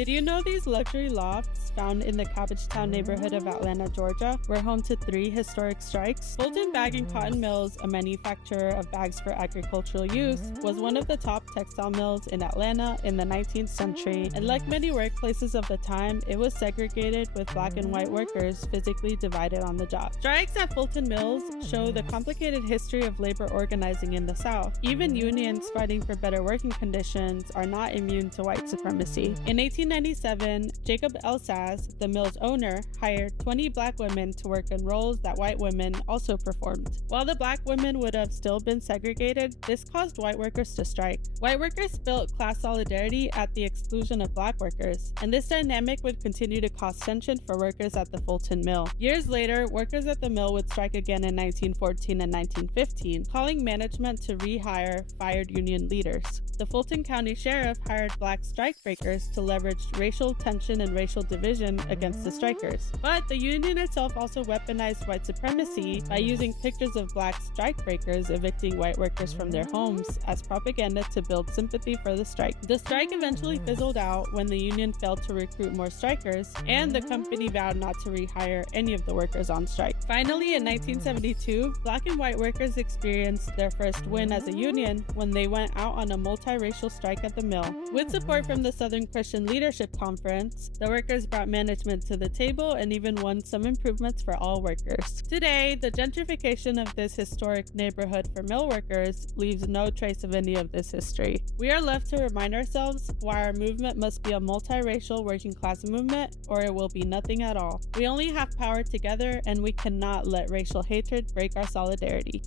Did you know these luxury lofts, found in the Cabbagetown neighborhood of Atlanta, Georgia, were home to 3 historic strikes? Fulton Bag and Cotton Mills, a manufacturer of bags for agricultural use, was one of the top textile mills in Atlanta in the 19th century, and like many workplaces of the time, it was segregated with black and white workers physically divided on the job. Strikes at Fulton Mills show the complicated history of labor organizing in the South. Even unions fighting for better working conditions are not immune to white supremacy. In 1897, Jacob Elsas, the mill's owner, hired 20 black women to work in roles that white women also performed. While the black women would have still been segregated, this caused white workers to strike. White workers built class solidarity at the exclusion of black workers, and this dynamic would continue to cause tension for workers at the Fulton Mill. Years later, workers at the mill would strike again in 1914 and 1915, calling management to rehire fired union leaders. The Fulton County Sheriff hired black strikebreakers to leverage racial tension and racial division against the strikers. But the union itself also weaponized white supremacy by using pictures of black strikebreakers evicting white workers from their homes as propaganda to build sympathy for the strike. The strike eventually fizzled out when the union failed to recruit more strikers, and the company vowed not to rehire any of the workers on strike. Finally, in 1972, black and white workers experienced their first win as a union when they went out on a multiracial strike at the mill. With support from the Southern Christian Leadership Conference, the workers brought management to the table and even won some improvements for all workers. Today, the gentrification of this historic neighborhood for mill workers leaves no trace of any of this history. We are left to remind ourselves why our movement must be a multiracial working class movement, or it will be nothing at all. We only have power together, and we cannot let racial hatred break our solidarity.